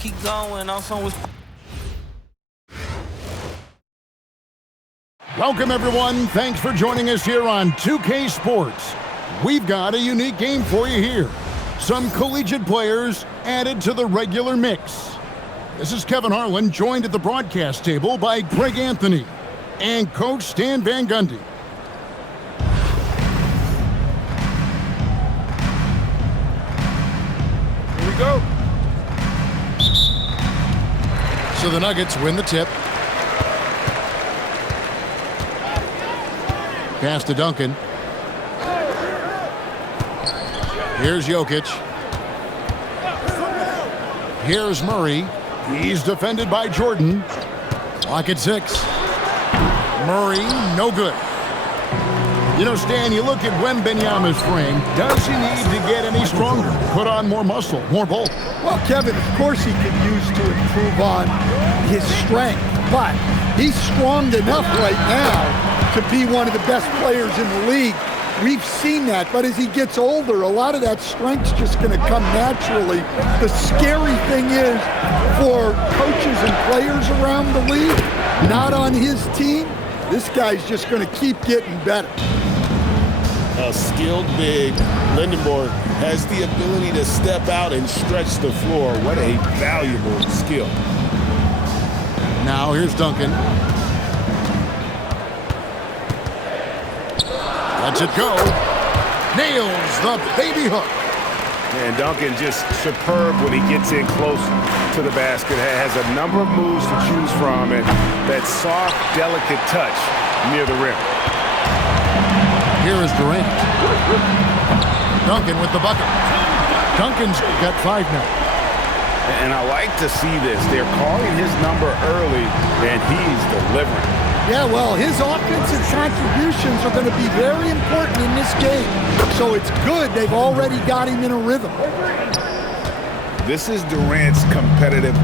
keep going. Also was. Welcome, everyone. Thanks for joining us here on 2K Sports. We've got a unique game for you here. Some collegiate players added to the regular mix. This is Kevin Harlan, joined at the broadcast table by Greg Anthony and Coach Stan Van Gundy. Here we go. So the Nuggets win the tip. Pass to Duncan. Here's Jokic. Here's Murray. He's defended by Jordan. Clock at 6. Murray, no good. You know, Stan, you look at Wembanyama's frame. Does he need to get any stronger? Put on more muscle, more bulk? Well, Kevin, of course he could use to improve on his strength, but he's strong enough right now to be one of the best players in the league. We've seen that, but as he gets older, a lot of that strength's just going to come naturally. The scary thing is for coaches and players around the league, not on his team, this guy's just going to keep getting better. A skilled big, Lindenborg has the ability to step out and stretch the floor. What a valuable skill. Now here's Duncan. Lets it go. Nails the baby hook. And Duncan just superb when he gets in close to the basket. Has a number of moves to choose from, and that soft, delicate touch near the rim. Here is Durant. Duncan with the bucket. Duncan's got 5 now. And I like to see this. They're calling his number early, and he's delivering. Yeah, well, his offensive contributions are going to be very important in this game. So it's good they've already got him in a rhythm. This is Durant's competitive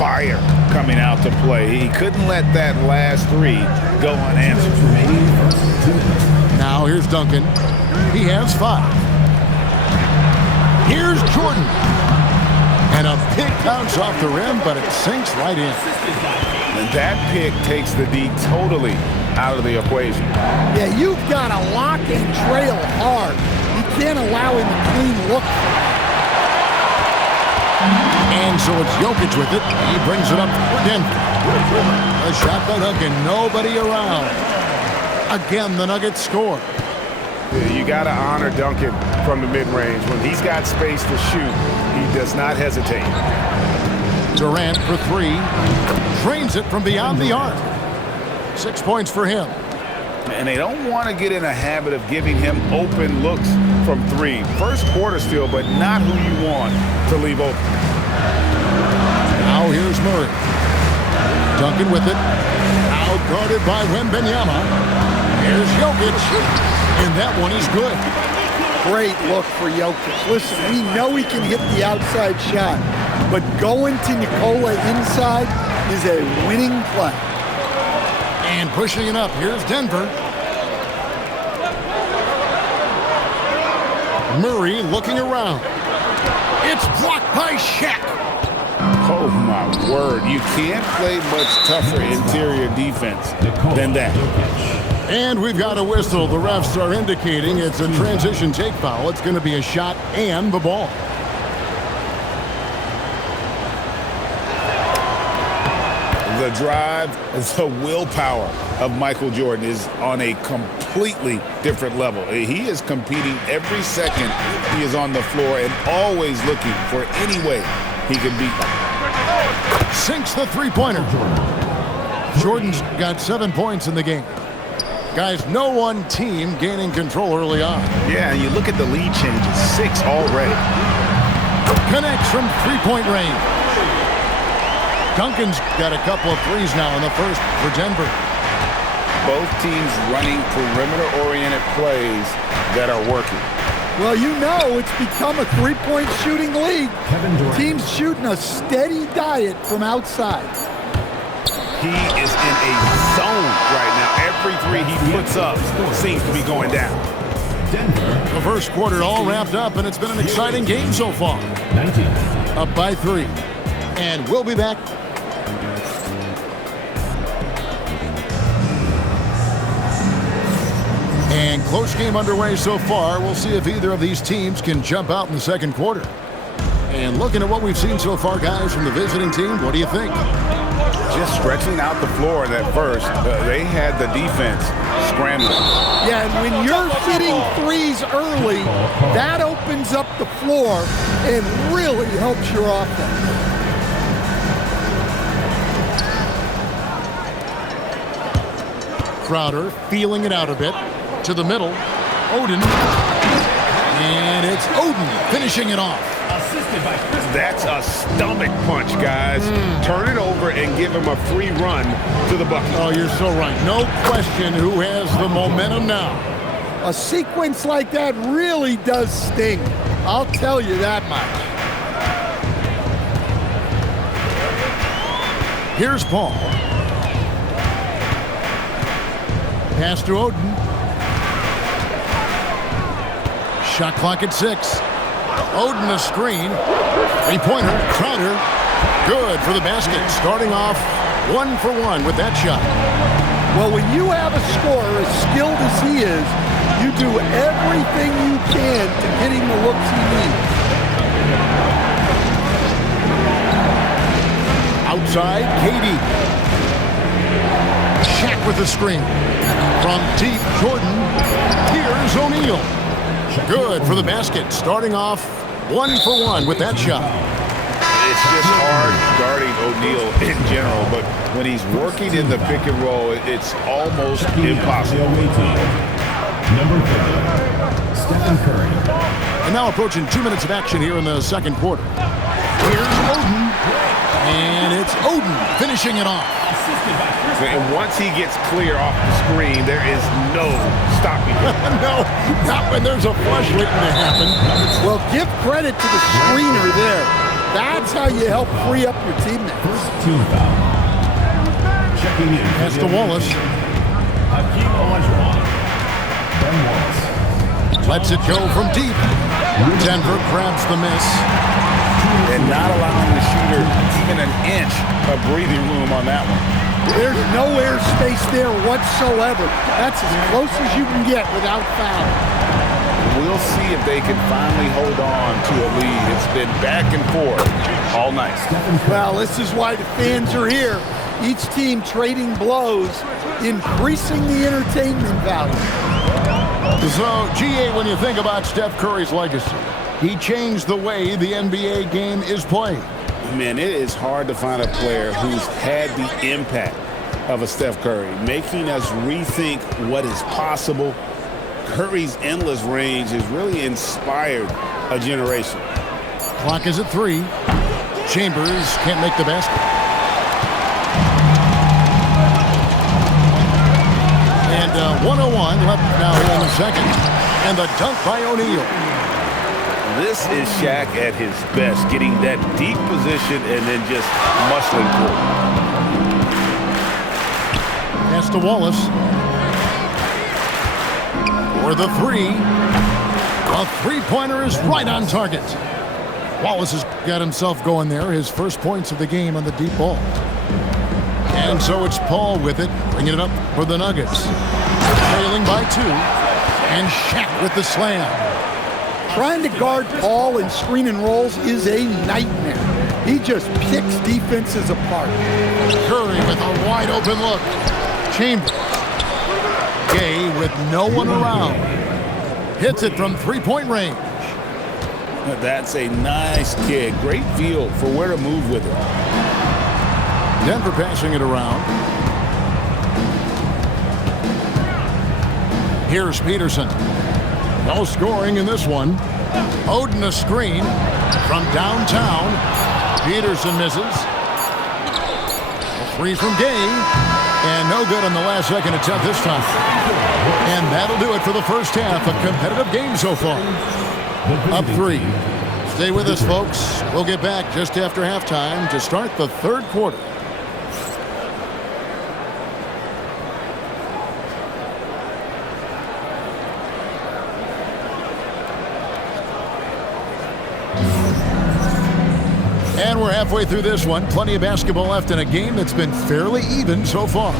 fire coming out to play. He couldn't let that last 3 go unanswered. Now here's Duncan. He has 5. Here's Jordan. And a big bounce off the rim, but it sinks right in. And that pick takes the D totally out of the equation. Yeah, you've got to lock and trail hard. You can't allow him to clean look. And so it's Jokic with it. He brings it up for Denver. A shot by Duncan. Nobody around. Again, the Nuggets score. You got to honor Duncan from the mid-range. When he's got space to shoot, he does not hesitate. Durant for 3. Drains it from beyond the arc. 6 points for him. And they don't want to get in a habit of giving him open looks from 3. First quarter still, but not who you want to leave open. Now here's Murray. Duncan with it. Now guarded by Wembanyama. Here's Jokic. And that one is good. Great look for Jokic. Listen, we know he can hit the outside shot, but going to Nikola inside is a winning play. And pushing it up, here's Denver. Murray looking around. It's blocked by Shaq. Oh, my word. You can't play much tougher interior defense than that. And we've got a whistle. The refs are indicating it's a transition take foul. It's going to be a shot and the ball. The drive, the willpower of Michael Jordan is on a completely different level. He is competing every second he is on the floor and always looking for any way he can beat them. Sinks the three-pointer. Jordan's got 7 points in the game. Guys, no one team gaining control early on. Yeah, and you look at the lead changes, 6 already. Connects from three-point range. Duncan's got a couple of threes now in the first for Denver. Both teams running perimeter-oriented plays that are working. Well, you know it's become a three-point shooting league. Teams shooting a steady diet from outside. He is in a zone right now. Every 3 he puts up seems to be going down. The first quarter all wrapped up, and it's been an exciting game so far. Up by 3. And we'll be back. And close game underway so far. We'll see if either of these teams can jump out in the second quarter. And looking at what we've seen so far, guys, from the visiting team, what do you think? Just stretching out the floor in that first. They had the defense scrambling. Yeah, and when you're hitting threes early, that opens up the floor and really helps your offense. Crowder feeling it out a bit. To the middle. Oden. And it's Oden finishing it off. That's a stomach punch, guys. Turn it over and give him a free run to the bucket. Oh, you're so right. No question who has the momentum now. A sequence like that really does sting. I'll tell you that much. Here's Paul. Pass to Oden. Shot clock at 6. Oden a screen. Three-pointer. Crowder. Good for the basket. Starting off 1 for 1 with that shot. Well, when you have a scorer as skilled as he is, you do everything you can to get him the looks he needs. Outside, KD. Shaq with the screen. From deep, Jordan. Here's O'Neal. Good for the basket. Starting off 1 for 1 with that shot. It's just hard guarding O'Neal in general, but when he's working in the pick and roll, it's almost impossible. Number 30, Stephen Curry. And now approaching 2 minutes of action here in the second quarter. Here's Oden. And it's Oden finishing it off. And once he gets clear off the screen, there is no stopping him. No, not when there's a flush waiting to happen. Well, give credit to the screener there. That's how you help free up your teammates. First team foul. Checking in. Pass to Wallace. Hakeem Olajuwon. Ben Wallace. Lets it go from deep. Denver grabs the miss. And not allowing the shooter even an inch of breathing room on that one. There's no air space there whatsoever. That's as close as you can get without foul. We'll see if they can finally hold on to a lead. It's been back and forth all night. Well, this is why the fans are here. Each team trading blows, increasing the entertainment value. So, GA, when you think about Steph Curry's legacy, he changed the way the NBA game is played. Man, it is hard to find a player who's had the impact of a Steph Curry, making us rethink what is possible. Curry's endless range has really inspired a generation. Clock is at 3. Chambers can't make the basket. And 101 left now here in the second. And the dunk by O'Neal. This is Shaq at his best, getting that deep position and then just muscling through. Pass to Wallace. For the 3. A three-pointer is right on target. Wallace has got himself going there. His first points of the game on the deep ball. And so it's Paul with it, bringing it up for the Nuggets. Trailing by 2. And Shaq with the slam. Trying to guard Paul in screen and rolls is a nightmare. He just picks defenses apart. Curry with a wide open look. Chambers. Gay with no one around. Hits it from three-point range. That's a nice kick. Great feel for where to move with it. Denver passing it around. Here's Peterson. No scoring in this one. Oden a screen from downtown. Peterson misses. A 3 from Gay. And no good on the last second attempt this time. And that'll do it for the first half. A competitive game so far. Up 3. Stay with us, folks. We'll get back just after halftime to start the third quarter. And we're halfway through this one. Plenty of basketball left in a game that's been fairly even so far.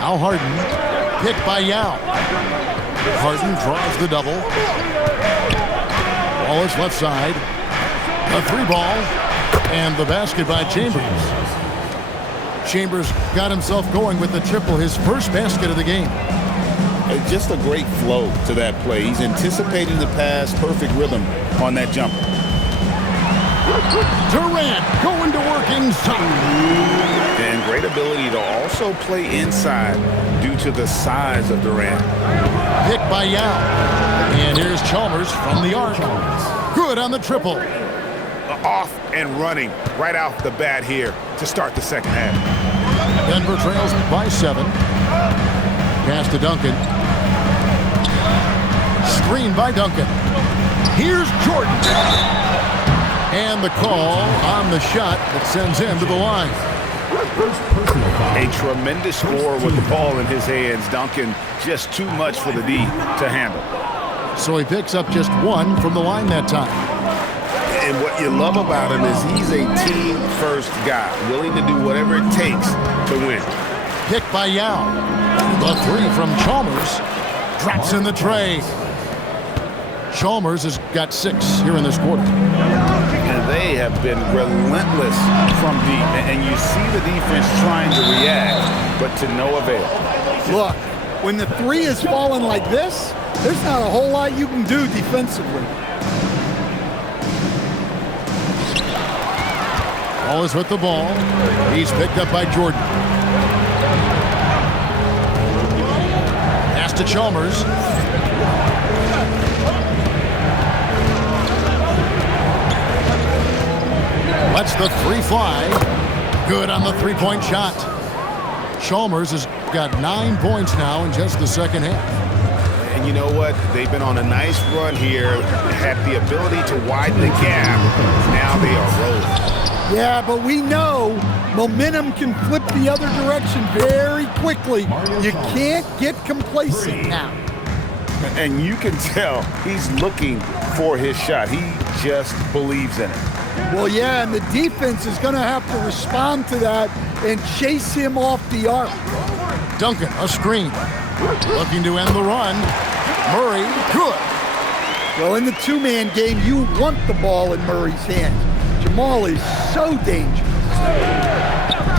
Now Harden, picked by Yao. Harden draws the double. Wallace left side. A three ball. And the basket by Chambers. Chambers got himself going with the triple, his first basket of the game. Just a great flow to that play. He's anticipating the pass, perfect rhythm on that jumper. Durant going to work inside. And great ability to also play inside due to the size of Durant. Picked by Yao. And here's Chalmers from the arc. Good on the triple. Off and running right off the bat here to start the second half. Denver trails by 7. Pass to Duncan. Screen by Duncan. Here's Jordan. And the call on the shot that sends him to the line. A tremendous score with the ball in his hands. Duncan, just too much for the D to handle. So he picks up just 1 from the line that time. And what you love about him is he's a team-first guy, willing to do whatever it takes to win. Picked by Yao. The 3 from Chalmers. Drops in the tray. Chalmers has got 6 here in this quarter. And they have been relentless from deep. And you see the defense trying to react, but to no avail. Look, when the 3 is falling like this, there's not a whole lot you can do defensively. Wallace with the ball. He's picked up by Jordan. Pass to Chalmers. Lets the 3 fly. Good on the 3-point shot. Chalmers has got 9 points now in just the second half. And you know what? They've been on a nice run here, had the ability to widen the gap. Now they are rolling. Yeah, but we know momentum can flip the other direction very quickly. You can't get complacent now. And you can tell he's looking for his shot. He just believes in it. Well, yeah, and the defense is going to have to respond to that and chase him off the arc. Duncan, a screen. Looking to end the run. Murray, good. Well, in the 2-man game, you want the ball in Murray's hands. Jamal is so dangerous.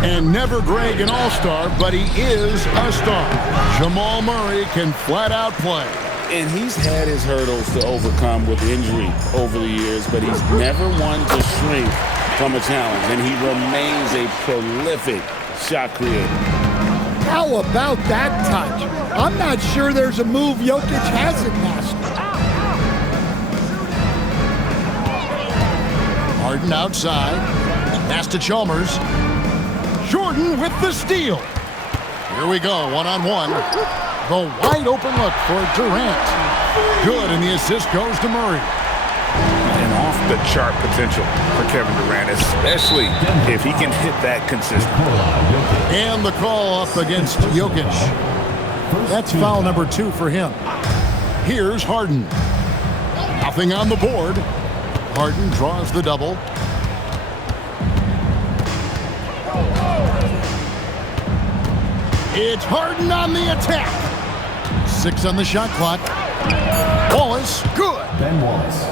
And never Greg an all-star, but he is a star. Jamal Murray can flat out play. And he's had his hurdles to overcome with injury over the years, but he's never one to shrink from a challenge, and he remains a prolific shot creator. How about that touch? I'm not sure there's a move Jokic hasn't mastered. Harden outside. Pass to Chalmers. Jordan with the steal. Here we go, one-on-one. The wide open look for Durant. Good, and the assist goes to Murray. And off-the-chart potential for Kevin Durant, especially if he can hit that consistently. And the call up against Jokic. That's foul number 2 for him. Here's Harden. Nothing on the board. Harden draws the double. It's Harden on the attack. 6 on the shot clock. Wallace, good. Ben Wallace.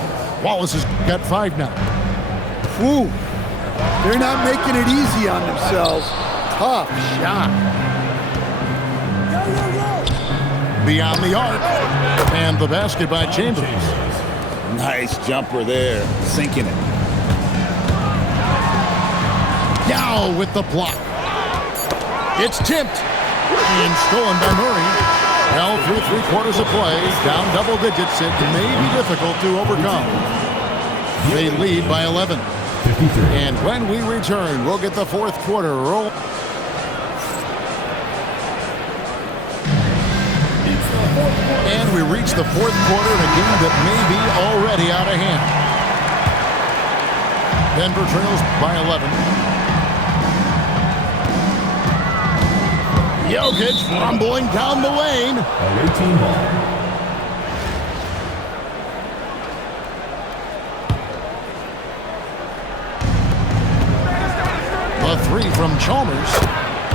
Wallace has got 5 now. Whew. They're not making it easy on themselves. Tough shot. Beyond the arc. And the basket by Chambers. Nice jumper there, sinking it. Yao with the block. It's tipped. And stolen by Murray. Well, through 3 quarters of play, down double digits, it may be difficult to overcome. They lead by 11. 53. And when we return, we'll get the 4th quarter roll. And we reach the 4th quarter in a game that may be already out of hand. Denver trails by 11. Jokic rumbling down the lane. A 18 ball. three from Chalmers.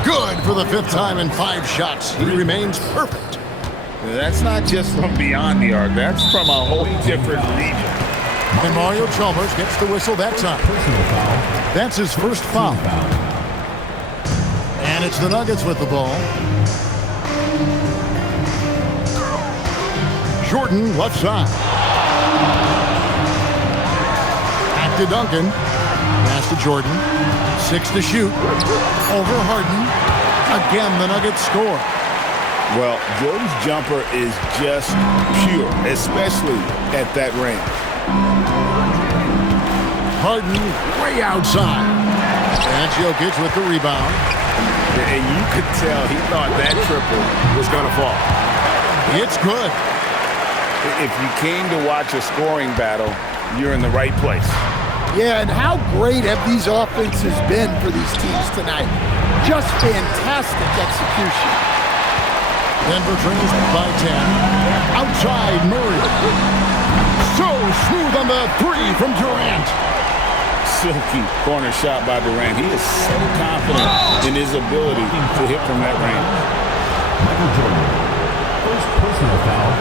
Good for the 5th time in 5 shots. He remains perfect. That's not just from beyond the arc. That's from a whole different region. And Mario Chalmers gets the whistle that time. That's his first foul. And it's the Nuggets with the ball. Jordan left side. Back to Duncan. Pass to Jordan. 6 to shoot. Over Harden. Again, the Nuggets score. Well, Jordan's jumper is just pure, especially at that range. Harden way outside. And Jokic with the rebound. And you could tell he thought that triple was going to fall. It's good. If you came to watch a scoring battle, you're in the right place. Yeah, and how great have these offenses been for these teams tonight? Just fantastic execution. Denver trails by 10. Outside Murray. So smooth on the 3 from Durant. Silky corner shot by Durant. He is so confident in his ability to hit from that range. Michael Jordan. First personal foul.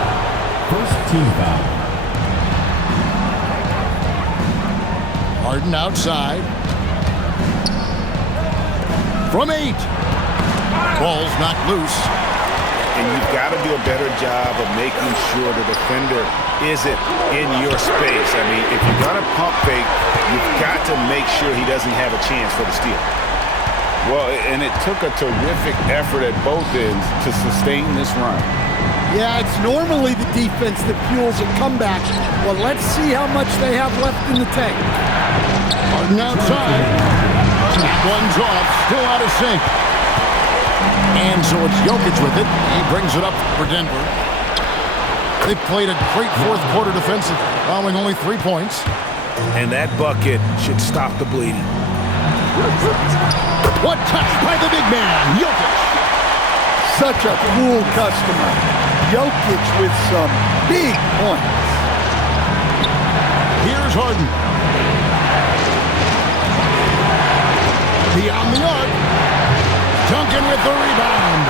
First team foul. Harden outside. From 8. Ball's knocked loose. And you've got to do a better job of making sure the defender isn't in your space. I mean, if you're going to pump fake, you've got to make sure he doesn't have a chance for the steal. Well, and it took a terrific effort at both ends to sustain this run. Yeah, it's normally the defense that fuels a comeback. Well, let's see how much they have left in the tank. Harden outside. That one's off. Still out of sync. And so it's Jokic with it. He brings it up for Denver. They've played a great fourth quarter defensive, allowing only 3 points. And that bucket should stop the bleeding. What touch by the big man, Jokic. Such a cool customer. Jokic with some big points. Here's Harden. Beyond the arc. Duncan with the rebound.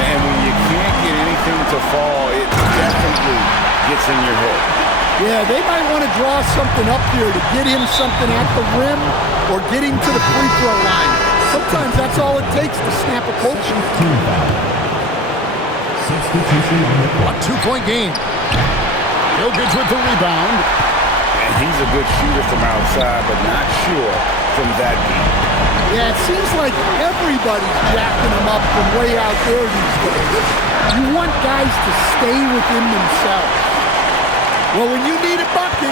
And when you can't get anything to fall, it definitely gets in your head. Yeah, they might want to draw something up here to get him something at the rim or get him to the free throw line. Sometimes that's all it takes to snap a culture. Team foul. Substitution on the A 2-point game. Jokic with the rebound. And he's a good shooter from outside, but not sure from that deep. Yeah, it seems like everybody's jacking him up from way out there these days. You want guys to stay within themselves. Well, when you need a bucket,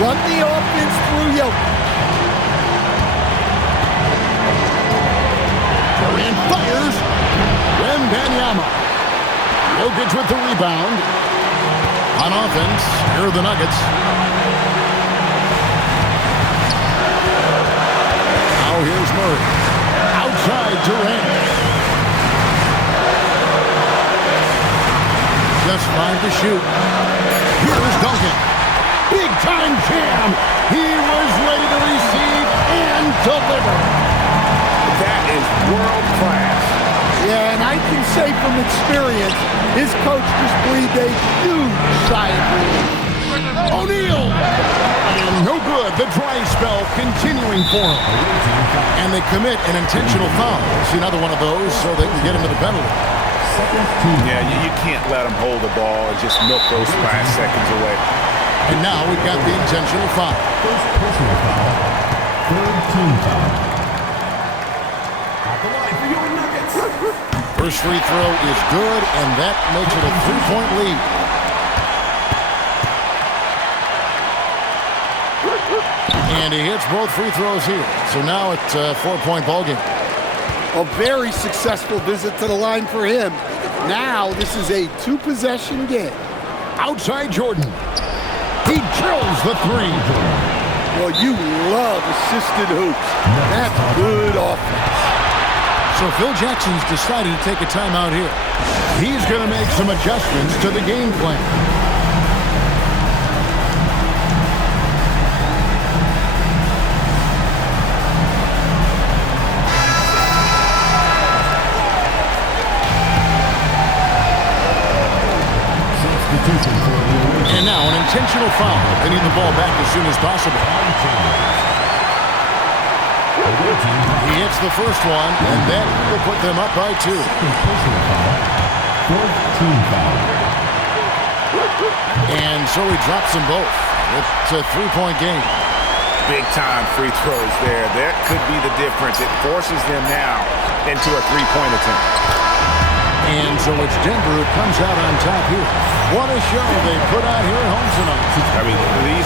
run the offense through Jokic. Durant fires. Wembanyama. Jokic with the rebound. On offense, here are the Nuggets. Now here's Murray. Outside Durant. Just 5 to shoot. Here's Duncan. Big time jam. He was ready to receive and deliver. That is world class. Yeah, and I can say from experience, his coach just breathed a huge sigh of relief. O'Neal. And no good. The dry spell continuing for him. And they commit an intentional foul. See another one of those so they can get him to the penalty. Yeah, you can't let him hold the ball and just milk those last seconds away. And now we've got the intentional foul. first personal foul. Third team foul. At the line for your Nuggets. First free throw is good, and that makes it a 3-point lead. And he hits both free throws here. So now it's a 4-point ball game. A very successful visit to the line for him. Now this is a 2-possession game. Outside Jordan. He drills the 3. Well, you love assisted hoops. That's good offense. So Phil Jackson's decided to take a timeout here. He's going to make some adjustments to the game plan. substitution for the away team. And now an intentional foul. They need the ball back as soon as possible. Away team. He hits the first one, and that will put them up by 2. Personal foul. Fourth team foul. And so he drops them both. It's a 3-point game. Big-time free throws there. That could be the difference. It forces them now into a three-point attempt. And so it's Denver who comes out on top here. What a show they put out here at home tonight. I mean, these